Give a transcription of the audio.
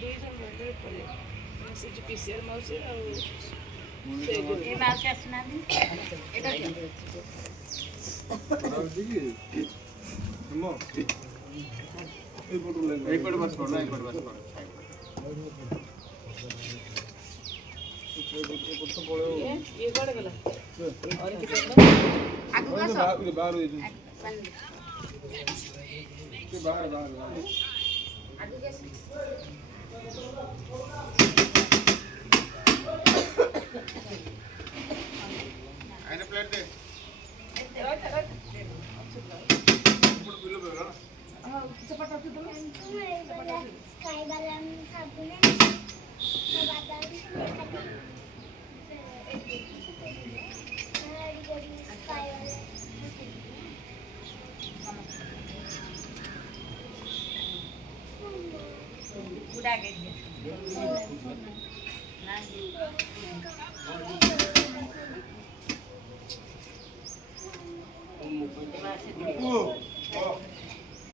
दुई जन रहले पले से जो पीसीआर माउसी और ये माउसी आसना भी एटा दियो हम ए फोटो ले ए फोटो बस छोड़ना ए फोटो बस छोड़ ये कौन गला और कितना आगु का सब बाहर के बाहर आगु के आने प्लेट दे हां चपाटा तू तो स्काई वाला साबुन उड़ा के ना